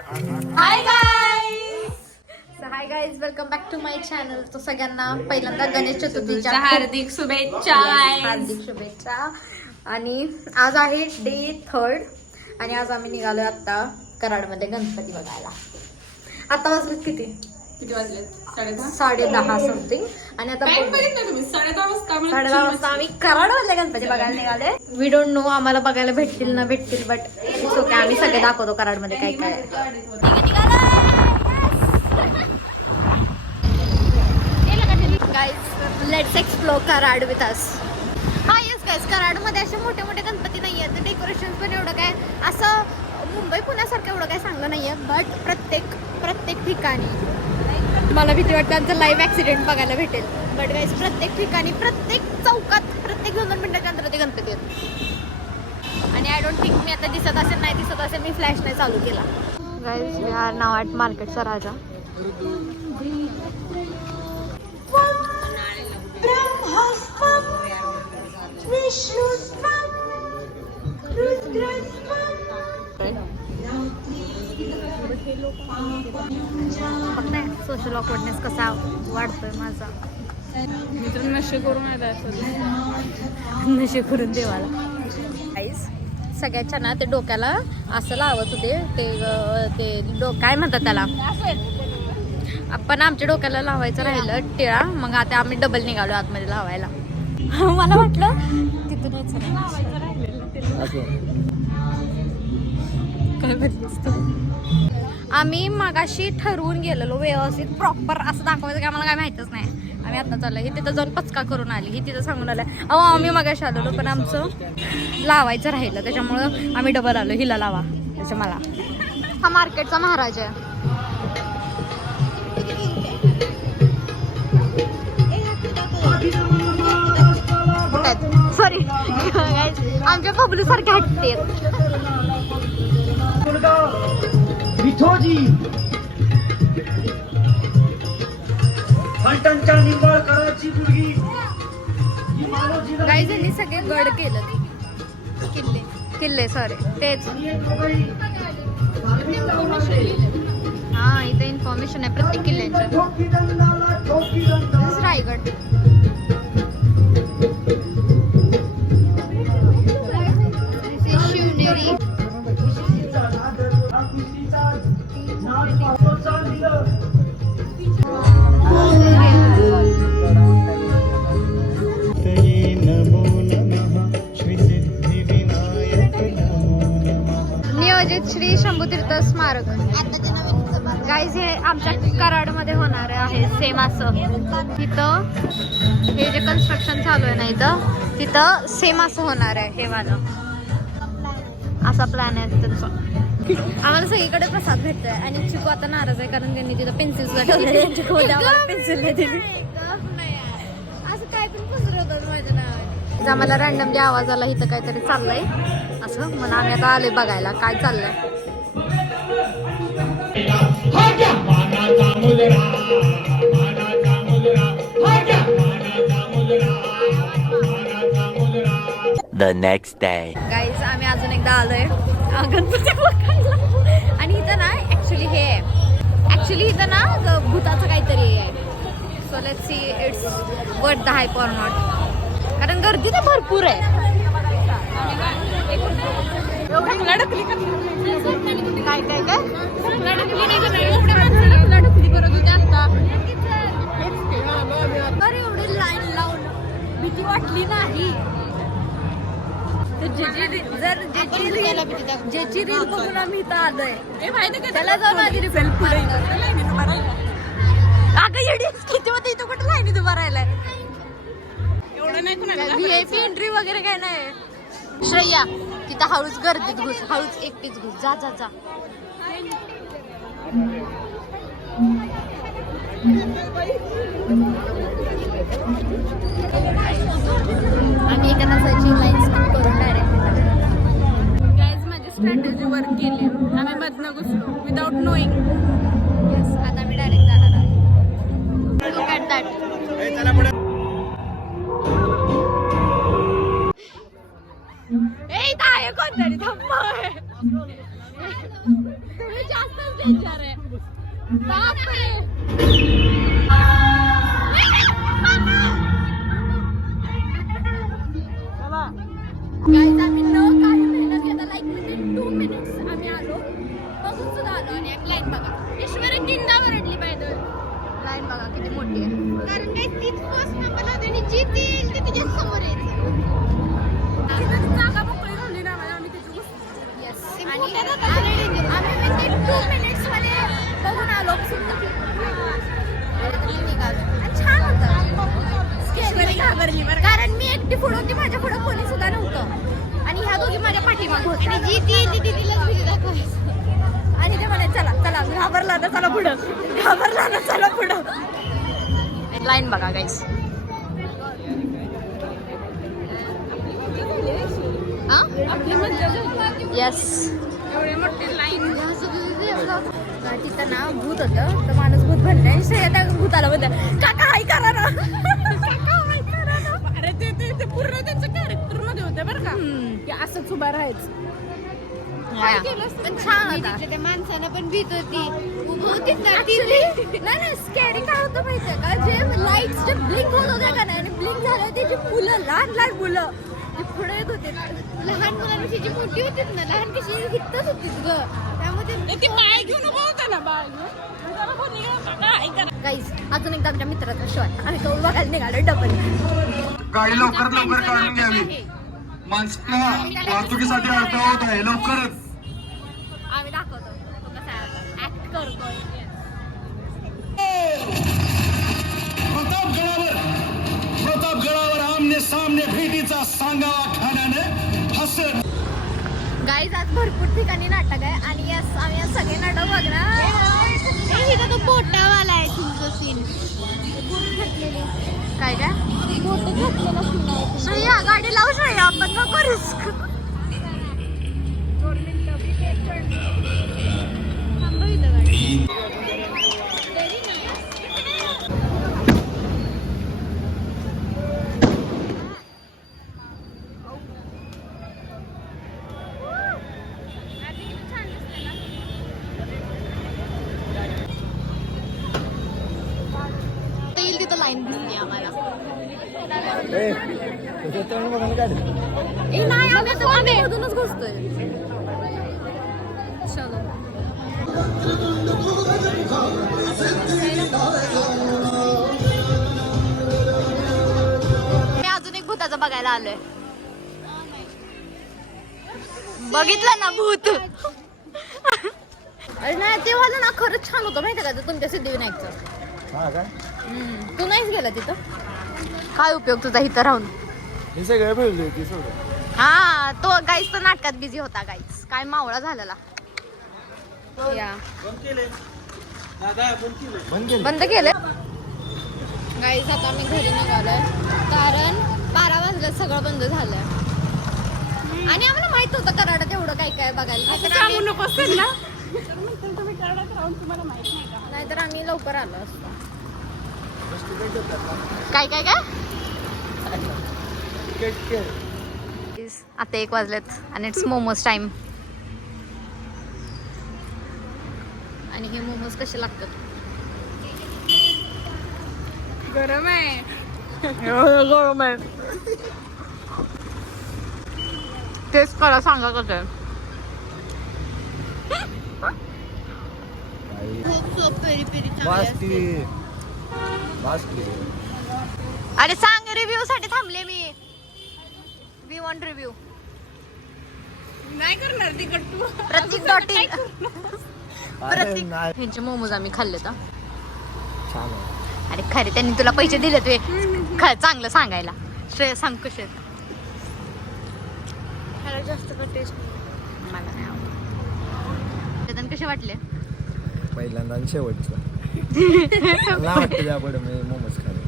High guys welcome back to my channel. तो सगळ्यांना पहिल्यांदा गणेश चतुर्थीच्या हार्दिक शुभेच्छा. हार्दिक शुभेच्छा. आणि आज आहे डे 3 आणि आज आम्ही निघालोय आता कराडमध्ये गणपती बघायला. आता वाजलेत किती वाजले? 10:30 समथिंग. आणि आता 10:30 वाजता आम्ही कराडमधले गणपती बघायला निघाले. वी डोंट नो आम्हाला बघायला भेटतील ना भेटतील, बट इट्स ओके. आम्ही सगळे दाखवतो कराडमध्ये काय काय आहे. Guys let's explore Karad with us. हा येस गाइस, कराडमध्ये असे मोठे मोठे गणपती नाही आहेत. डेकोरेशन पण एवढं काय असं मुंबई पुण्यासारखं एवढं काय चांगलं नाही आहे. बट प्रत्येक ठिकाणी मला भीती वाटते आमचं लाईव्ह ॲक्सिडेंट बघायला भेटेल. बट गाइस प्रत्येक ठिकाणी प्रत्येक चौकात प्रत्येक 2-2 मिनिटाच्या अंतरावर ते गणपती आहेत. आणि आय डोंट थिंक मी आता दिसत असेल नाही दिसत असेल मी फ्लॅश नाही चालू केला. Guys we are now at मार्केटचा राजा. सोशल ऑकवर्डनेस कसा वाढतोय माझा. मित्र नशे करून नशे करून देवाला. गाईस सगळ्याच्या ना ते डोक्याला असं लावत होते ते काय म्हणतात त्याला. आपण आमच्या डोक्याला लावायचं राहिलं टिळा. मग आता आम्ही डबल निघालो आतमध्ये लावायला. मला वाटलं तिथून आम्ही मगाशी ठरवून गेलेलो व्यवस्थित प्रॉपर असं दाखवायचं की आम्हाला काय माहितच नाही. आम्ही आता चाललं ही तिथं जाऊन पचका करून आली. ही तिथं सांगून आलं आम्ही मगाशी आलेलो पण आमचं लावायचं राहिलं त्याच्यामुळं आम्ही डबल आलो. हिला लावा त्याच्या मला. हा मार्केटचा महाराज आहे. सॉरी आमच्या बबलू सारखे हटते. गाईज यांनी सगळे गड केलं. किल्ले सॉरी तेच. हा इथे इन्फॉर्मेशन आहे प्रत्येक किल्ल्याचं. रायगड. शिवनेरी. नियोजित श्री शंभूतीर्थ स्मारक. गाईज हे आमच्या कराडमध्ये होणार आहे सेम असं. तिथं हे जे कन्स्ट्रक्शन चालू आहे ना तिथं सेम असं होणार आहे. हे वालं असा प्लॅन आहे त्यांचा. आम्हाला सगळीकडे प्रसाद भेटतोय आणि चिकू आता नाराज आहे कारण त्यांनी तिथं पेन्सिल्स ठेवले. पेन्सिल नाही दिली. असं काय पण पुसरवतात माझ्या नावाने. आम्हाला रॅन्डमली आवाज आला इथं काहीतरी चाललंय असं म्हणून आम्ही आता आलोय बघायला काय चाललंय. The next day. गाईज आम्ही अजून एकदा आलोय गणपती बघायला. आणि इथं ना ऍक्च्युली इथं ना भूताचं काहीतरी आहे. So let's see it's worth the hype or not. कारण गर्दी तर भरपूर आहे. काय काय काय अरे एवढी लाईन लावून भीती वाटली नाही. ज्याची रील बघून आम्ही इथं आलोय त्याला जाऊन आधी रिफेल पुढे. अगं येडीच किती होते इथं कुठं लाईनीत उभा राहिलाय. व्हीआयपी एंट्री वगैरे काय नाही. श्रेया तिथं हळूच गर्दीत घुस. हळूच एकटीच घुस. जा जा जा. आणि एका तासाची लाईन स्किप करून डायरेक्ट. गाईज माझी स्ट्रॅटेजी वर्क केली. आम्ही मधनं घुसलो विदाउट नोईंग. येस आता मी डायरेक्ट जाणार आहे. Look at that. कोणतरी थांबा. तुम्ही जास्तच डेंजर आहे. बापरे. Guys, आम्ही न काही मेहनत घेता लाईक विदिन 2 मिनिट्स आम्ही आलो. बघून सुद्धा आलो आणि एक लाईन बघा. ईश्वरी तीनदा वरडली पाहिजे. लाईन बघा किती मोठी आहे. कारण काही तीच फर्स्ट नंबर होती आणि जी ती येईल ती तिच्या समोर येईल. जागा मोकळी झाली ना आम्ही तिची गोष्ट. येस. आणि आम्ही विदिन 2 मिनिट्स मध्ये बघून आलो सुद्धा. आणि छान होतं. कारण मी एकटी पुढे होती, माझ्या पुढे कोणी सुद्धा नव्हतं आणि ह्या दोघी माझ्या पाठीमाग होत्या. आणि जी ती तिलाच भीती दाखवायची आणि ते म्हणे चला चला घाबरला ना चला पुढं, घाबरला ना चला पुढं. लाईन बघा गाईस. आपली मज्जा येस. एवढी मोठी लाईन. तिथं ना भूत होतं, तर माणूस भूत बनले आणि श्रेया त्या भूताला म्हणते काका हाय करा ना. अरे ते पूर्ण त्यांच्या कॅरेक्टर मध्ये होते बरं का, की असंच उभा राहायचं. पण छान होता. त्या माणसानं पण भीत होती, उभं होती ना ती. नाही स्कॅरी काय होतं माहितीये का, जे लाईट्स जे ब्लिंक होत होत्या का नाही आणि ब्लिंक झालं ते जे मुलं लहान लहान मुलं ते पुढे येत होते. लहान मुलांपेक्षा जी मोठी होती ना, लहान कशी हितच होतीच ग. त्यामध्ये ती बाळ घेऊन उभं होतं ना, बाळ गाईस अजून एकदा आमच्या मित्राचा शो आहे. आम्ही तो बघायला निघालो डबल. गाडी लवकरात लवकर काढून घ्यावी. माणसाला वाहतुकीसाठी अडथळा होत आहे. लवकरच आम्ही दाखवतो तो कसा ऍक्ट करतोय. प्रतापगडावर आमने सामने भेटीचा सांगावा खाण्याने हसत. गाईज आज भरपूर ठिकाणी नाटक आहे आणि यस आम्ही आज सगळे नाटक बघणार. तो बोटावाला आहे तुमचं सीन. काय काय बोट घातलेला सीन आहे. श्रेया गाडी लावू श्रेया, आपण नको रिस्क. येईल तिथं लाईन दिसली आम्हाला. ए नाही आम्ही मधूनच घुसतोय. चलो मी अजून एक भूताचं बघायला आलोय. बघितलं ना भूत. अरे नाही ते वालं ना खरंच छान होतं माहिती का, तुमच्या सिद्धिविनायकचं. तू नाहीच गेला तिथं. काय उपयोग तुझा इथं राहून. हा तो गाईस तर नाटकात बिझी होता. गाईस काय मावळा झालेला. या बंद केलं गाईस. आता आम्ही घरी निघालोय कारण 12 वाजले सगळं बंद झालंय आणि आम्हाला माहित होतं कराडात एवढं काय काय बघायला. सांगू नको असेल ना, तुम्ही कराडात राहून तुम्हाला माहित नाही का. नाहीतर आम्ही लवकर आलो असतो. काय काय काय आता 1 वाजलेत आणि इट्स मोमोज टाइम. आणि हे मोमोज कसे लागतात. गरम आहे. गरम आहे. टेस्ट करा सांगा कसं आहे. खूप पेरी पेरी चांगली. अरे सांग रिव्ह्यू साठी थांबले मी. We want review. नाही करणार ती गट्टू. प्रतीक डॉटिंग. प्रतीक ह्यांचे मोमोज आम्ही खाल्ले तर अरे खरे त्यांनी तुला पैसे दिले तू चांगलं सांगायला. श्रेय सांग कसे आहेत. जास्त टेस्ट मला नाही आवडत. कसे वाटले. पहिल्यांदा आणि शेवटचं मला वाटतं त्यापुढे मी मोमोज खाणे.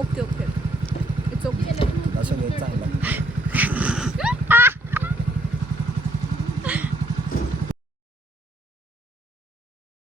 Okay okay it's okay. असं चांगला